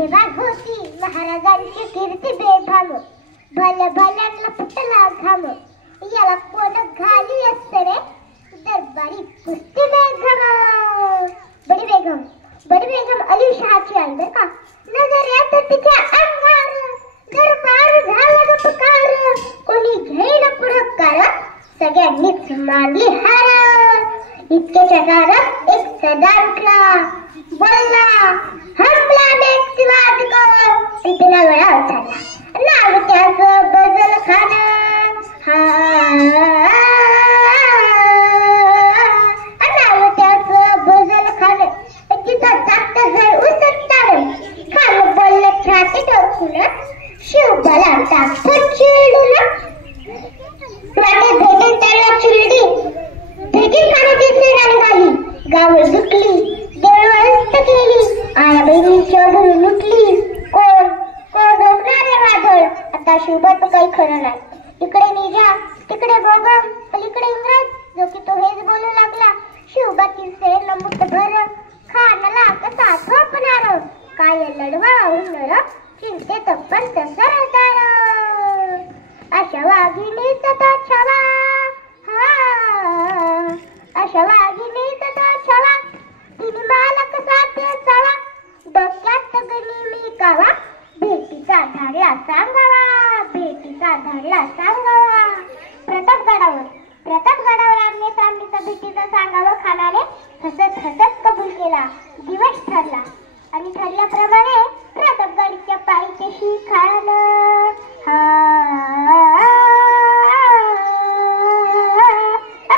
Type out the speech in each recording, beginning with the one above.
बेभाग होती महाराजांची कीर्ती बेभाग, भल्या भल्यांना फुटला घाम, याला कोण घाली असते रे दरबारी कुस्ती बेगम. बडी बेगम अली शहाची आई बर का. नजरेत तिच्या अंगार दरबार झाला गपकार, कोणी घेईल पुरस्कार सगळ्यांनीच मानली हार. इतक्याच्या दारात एक सरदार उठला, बोलला हमला मेक्सिवाद को. इतना बड़ा उठाला, नाव त्याचं बजल खान. नाव त्याचं बजल खान. तिथं जात जळ उसटणार, खान बोलले छाती टोकून, शिवबाला टाकून चिडून. वाटे भेटेल त्याला चिरडी, भेटील खाण्याची श्रीराणी झाली. गावळ दुखली, देवळस्त केली, आया बहिणीच्या घरून लुटली. कोण रोखणारे वादळ, आता शिवबाचं काही खरं नाही. इकडे निजा, तिकडे गोगम, पलीकडे इंग्रज, जो की तो हेच बोलू लागला. शिवबाची सेन मुठभर, खानाला कसा थोपणार. काय लढवा उन्नर, चिंतेत पंत सरदार. अशा वाघिणीच तो छवा, अशा वाघिणीच तो छवा, तिने मालक साथे सावा. डोक्यात गणी मी कावा, भेटीचा धाडला सांगावा, भेटीचा धाडला सांगावा. प्रतापगडावर आमने सामनेचा भेटीचा सांगावं खानाने हसत कबूल केला. दिवस ठरला आणि ठरल्याप्रमाणे प्रतापगडच्या पायथ्याशी खान.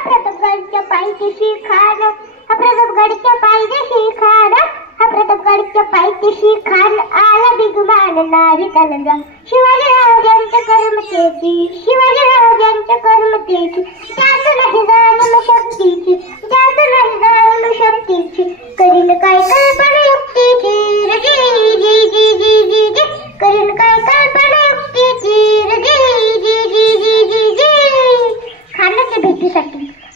प्रतापगडच्या पायथ्याशी खान, प्रतापगडच्या पायथ्याशी खान, प्रतापगडच्या पायथ्याशी खान. आला बिगुमान नाही कलंगा, शिवाजीराजांच्या कर्मतेची, शिवाजीराजांच्या कर्मतेची. जात नाही जाणीव शक्तीची, जात नाही जाणीव शक्तीची. करीन काय कल्पना युक्तीची, जी जी जी जी जी जी. करीन काय कल्पना युक्तीची, जी जी जी जी जी जी.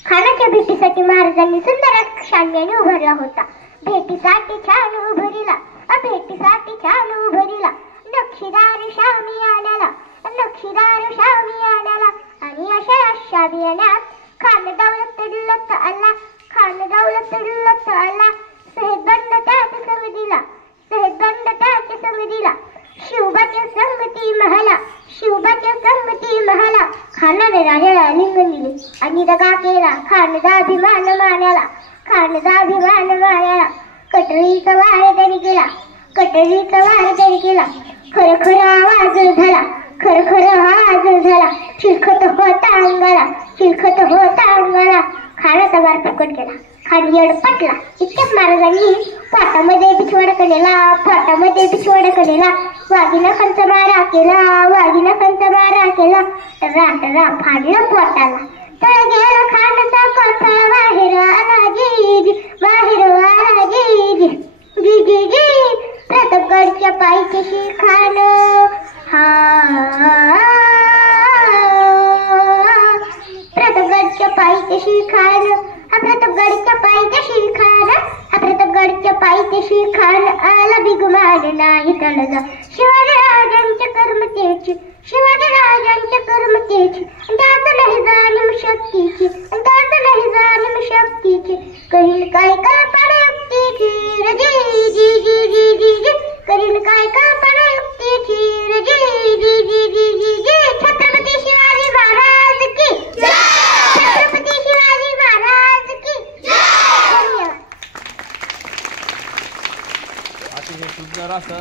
खानाच्या भेटीसाठी महाराजांनी सुंदर शांग्याने उभारला होता. भेटीसाठी छान उभारिला, भेटीसाठी छान उभारिला. नक्षीदार शामी आल्याला, नक्षीदार शामी आल्याला. आणि अशा बियाण्यात खान दौलत लत आला, खान दौलत लत आला. सहेबंद त्यात संग दिला, सहेबंद त्यात संग दिला. शिवबाच्या संगती महाला, शिवबाच्या संगती महाला. खानाने राजाला आलिंगन दिले आणि दगा केला खानचा अभिमान मानाला, खानचा अभिमान मानाला. कटरीचा वार त्यांनी केला, कटरीचा वार त्यांनी केला. खरखर आवाज झाला, खरखर आवाज झाला. चिलखत होता अंगाला, चिलखत होता अंगाला. खानाचा वार फुकट केला, खान येडपटला. इतक्यात महाराजांनी पोटामध्ये बिछवाडा केलेला, पोटामध्ये बिछवाडा केलेला. वाघिणा खानचा मारा केला, वाघिणा खानचा मारा केला. टरा फाडलं पोटाला. तळ गेला खानचा कोथळा, बाहेर आला जी जी, बाहेर आला जी जी जी जी जी. प्रतापगडच्या पायथ्याशी खान. प्रतापगडच्या पायथ्याशी खान, प्रतापगडच्या पायथ्याशी खान, प्रतापगडच्या पायथ्याशी खान. आला बिगुमान नाही कलंगा, शिवाजीराजांच्या कर्मतेची, शिवाजीराजांच्या कर्मतेची. दात नाही जाणीव शक्तीची, दात नाही जाणीव शक्तीची. करीन काय कल्पना युक्तीची, जी जी जी जी जी जी. करीन काय कल्पना युक्तीची, जी जी जी जी जी जी. छत्रपती शिवाजी महाराज की जय, छत्रपती शिवाजी महाराज की जय. अतिशय सुंदर असं